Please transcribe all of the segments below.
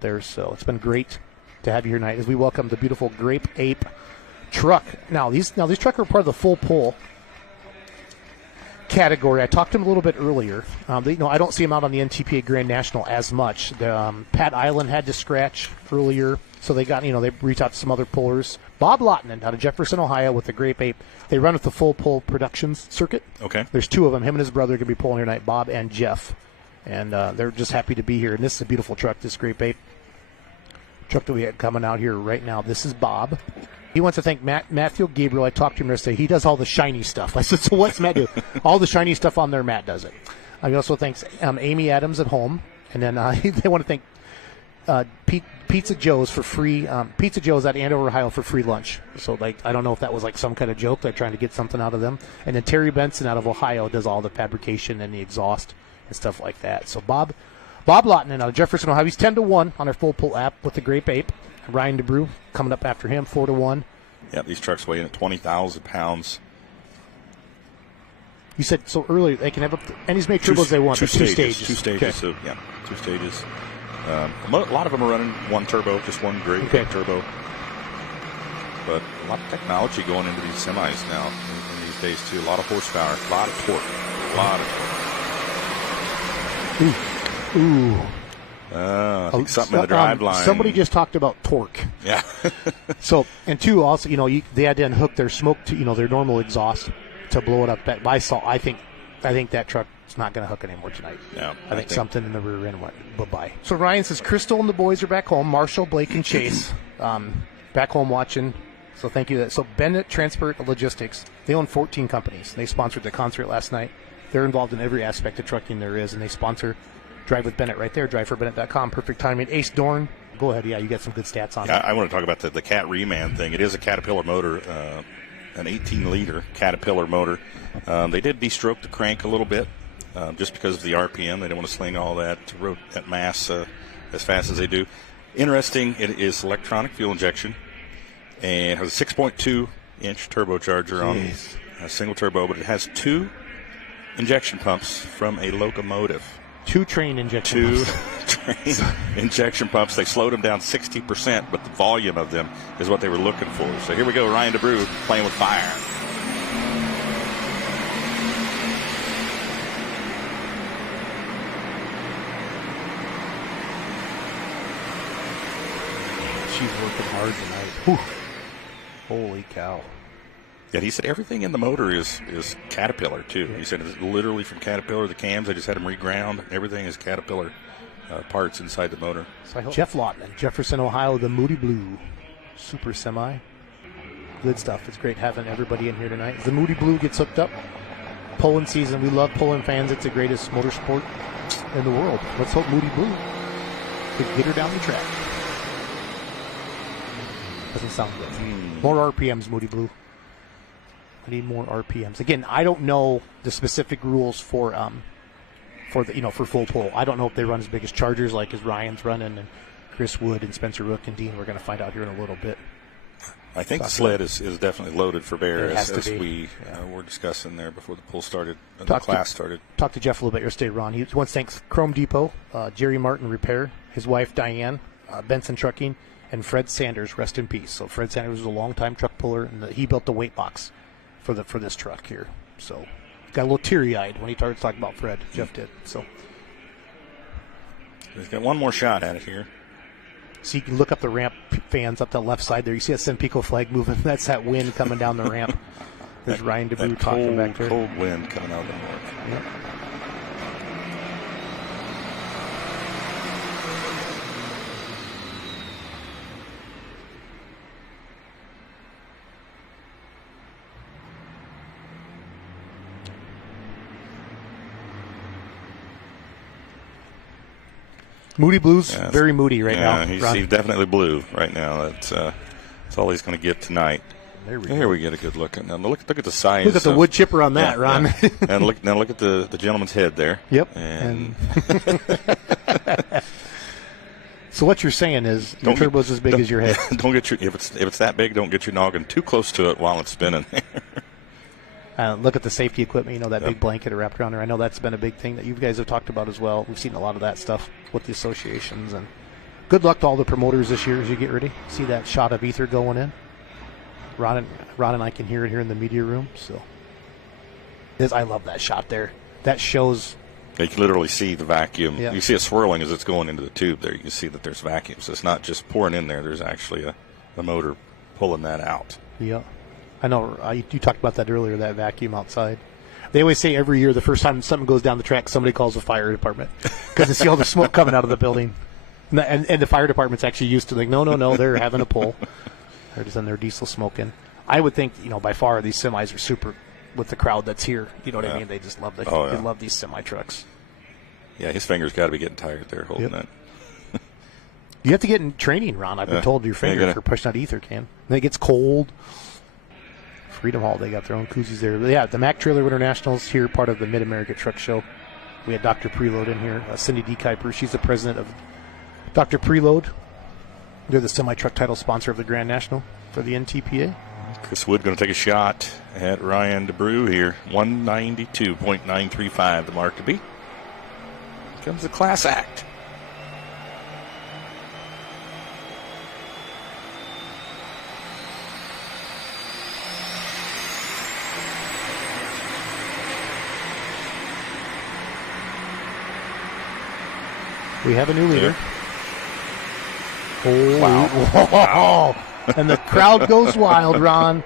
out there. So it's been great to have you here tonight as we welcome the beautiful Grape Ape truck. Now these trucks are part of the full pull category. I talked to him a little bit earlier. I don't see him out on the NTPA Grand National as much. Pat Island had to scratch earlier, so they got, they reached out to some other pullers. Bob Lottinen out of Jefferson, Ohio with the Grape Ape. They run with the full pull productions circuit. Okay. There's two of them. Him and his brother are going to be pulling here tonight, Bob and Jeff. And they're just happy to be here. And this is a beautiful truck, this Grape Ape truck that we had coming out here right now. This is Bob. He wants to thank Matthew Gabriel. I talked to him yesterday. He does all the shiny stuff. I said, so what's Matt do? All the shiny stuff on there, Matt does it. He also thanks Amy Adams at home. And then they want to thank Pizza Joe's for free. Pizza Joe's at Andover, Ohio for free lunch. So, I don't know if that was some kind of joke. They're trying to get something out of them. And then Terry Benson out of Ohio does all the fabrication and the exhaust and stuff like that. So, Bob Lottinen out of Jefferson, Ohio. He's 10-1 on our full pull app with the Grape Ape. Ryan DeBrew coming up after him, 4-1. Yeah, these trucks weigh in at 20,000 pounds. You said so earlier they can have and he's made turbos they want. Two stages. Okay. So, yeah, 2 stages. A lot of them are running one turbo, just one Grape turbo. But a lot of technology going into these semis now in these days, too. A lot of horsepower, a lot of torque, Ooh. I think something in the drive line. Somebody just talked about torque. Yeah. So, and two, also, they had to unhook their smoke to, their normal exhaust to blow it up. I think that truck's not going to hook anymore tonight. Yeah. I think something in the rear end went bye-bye. So Ryan says Crystal and the boys are back home. Marshall, Blake, and Chase back home watching. So thank you. So Bennett Transport Logistics, they own 14 companies. They sponsored the concert last night. They're involved in every aspect of trucking there is, and they sponsor Drive with Bennett right there, driveforbennett.com. Perfect timing. Ace Dorn, go ahead. Yeah, you got some good stats on it. I want to talk about the Cat Reman thing. It is a Caterpillar motor, an 18-liter Caterpillar motor. They did de-stroke the crank a little bit just because of the RPM. They didn't want to sling all that mass as fast as they do. Interesting, it is electronic fuel injection and has a 6.2-inch turbocharger on a single turbo, but it has 2 injection pumps from a locomotive. 2 train injection pumps. They slowed them down 60%, but the volume of them is what they were looking for. So here we go, Ryan DeBrew playing with fire. She's working hard tonight. Whew. Holy cow. Yeah, he said everything in the motor is Caterpillar, too. Yeah. He said it's literally from Caterpillar. The cams, they just had them reground. Everything is Caterpillar parts inside the motor. So Jeff Lottinen, Jefferson, Ohio, the Moody Blue Super Semi. Good stuff. It's great having everybody in here tonight. As the Moody Blue gets hooked up, pulling season. We love pulling fans. It's the greatest motorsport in the world. Let's hope Moody Blue could get her down the track. Doesn't sound good. More RPMs, Moody Blue. I need more RPMs. Again, I don't know the specific rules for for full pull. I don't know if they run as big as Chargers like as Ryan's running and Chris Wood and Spencer Rook and Dean. We're going to find out here in a little bit. I think the sled is definitely loaded for bear as we were discussing there before the pull started, the class started. Talked to Jeff a little bit yesterday, Ron. He wants to thank Chrome Depot, Jerry Martin Repair, his wife Diane, Benson Trucking, and Fred Sanders, rest in peace. So Fred Sanders was a longtime truck puller, and he built the weight box for this truck here. So got a little teary-eyed when he started talking about Fred. Jeff did. So he's got one more shot at it here. So you can look up the ramp fans up the left side there. You see that Sempico flag moving. That's that wind coming down the ramp. There's Ryan DeBrew talking back there. Cold wind coming out of the north. Yep. Moody Blues, very moody right now. He's definitely blue right now. That's all he's going to get tonight. There we get a good look. Now look at the size. Look at the wood chipper on that, Ron. Yeah. And look at the gentleman's head there. Yep. And so what you're saying is your turbo's as big as your head. Don't get if it's that big, don't get your noggin too close to it while it's spinning. Look at the safety equipment, that big blanket wrapped around there. I know that's been a big thing that you guys have talked about as well. We've seen a lot of that stuff with the associations and Good luck to all the promoters this year as you get ready. See that shot of ether going in? Ron and I can hear it here in the media room. So I love that shot there. That shows. You can literally see the vacuum. Yeah. You see it swirling as it's going into the tube there. You can see that there's vacuum. So it's not just pouring in there. There's actually a motor pulling that out. Yeah. I know. You talked about that earlier, that vacuum outside. They always say every year the first time something goes down the track, somebody calls the fire department because they see all the smoke coming out of the building. And the fire department's actually used to no, they're having a pull. They're just in their diesel smoking. I would think, by far these semis are super with the crowd that's here. You know what I mean? They just love they love these semi trucks. Yeah, his fingers got to be getting tired there holding that. You have to get in training, Ron. I've been told your fingers for pushing that ether can. And it gets cold. Freedom Hall, they got their own koozies there. But yeah, the Mack Trailer Internationals here, part of the Mid-America Truck Show. We had Dr. Preload in here, Cindy D. Kuiper. She's the president of Dr. Preload. They're the semi-truck title sponsor of the Grand National for the NTPA. Chris Wood going to take a shot at Ryan DeBrew here. 192.935 the mark to beat. Here comes the class act. We have a new leader. Yeah. Oh, wow. And the crowd goes wild, Ron.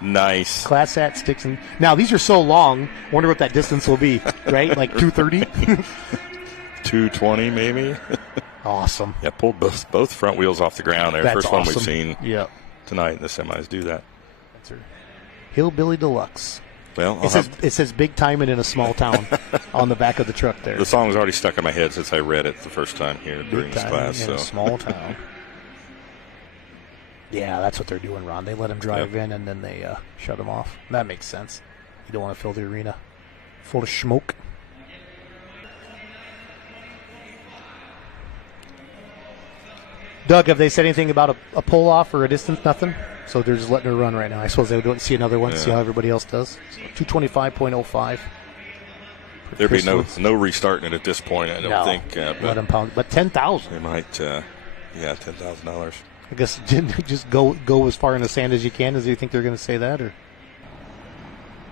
Nice. Class Act sticks in. Now, these are so long. I wonder what that distance will be, right? Like 230? 220 maybe. Awesome. Yeah, pulled both front wheels off the ground there. That's First awesome. one we've seen tonight in the semis do that. That's her. Hillbilly Deluxe. Well, it says big timing in a small town on the back of the truck there. The song's already stuck in my head since I read it the first time here during this class. In a small town. Yeah, that's what they're doing, Ron. They let him drive in and then they shut him off. That makes sense. You don't want to fill the arena full of smoke. Doug, have they said anything about a pull-off or a distance? Nothing? So they're just letting her run right now. I suppose they would see another one, see how everybody else does. 225.05. There'd be no restarting it at this point, I don't think. Let them pound. But $10,000. They might, $10,000. I guess just go as far in the sand as you can. Do you think they're going to say that? Or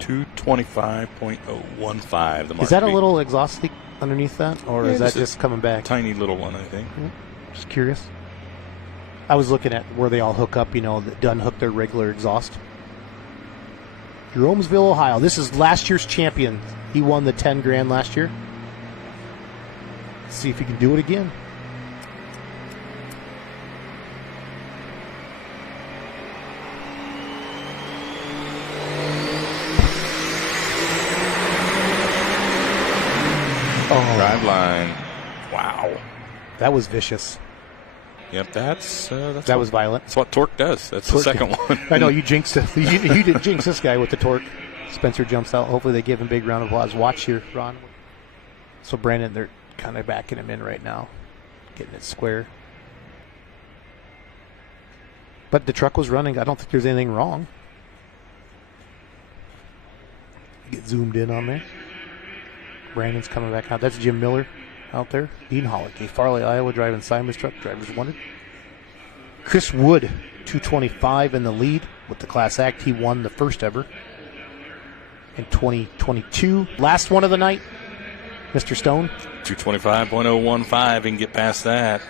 225.015. The mark. Is that a little exhaust leak underneath that? Or is that just coming back? Tiny little one, I think. Just curious. I was looking at where they all hook up, that unhook their regular exhaust. Jeromesville, Ohio. This is last year's champion. He won the $10,000 last year. Let's see if he can do it again. Oh. Drive line. Wow. That was vicious. Yep, that was violent. That's what torque does. That's torque. The second one. I know, you jinxed it. You did jinx this guy with the torque. Spencer jumps out. Hopefully they give him a big round of applause. Watch here, Ron. So Brandon, they're kind of backing him in right now. Getting it square. But the truck was running. I don't think there's anything wrong. Get zoomed in on there. Brandon's coming back out. That's Jim Miller out there. Dean Holliday, Farley, Iowa, driving Simon's truck. Drivers wanted. Chris Wood, 225 in the lead with the Class Act. He won the first ever in 2022. Last one of the night, Mr. Stone. 225.015. He can get past that.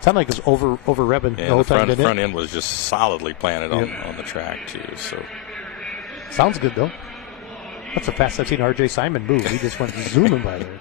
Sounded like it was over revving the whole time, didn't it? The front end was just solidly planted on the track, too. So sounds good, though. That's the fastest I've seen R.J. Simon move. He just went zooming by there.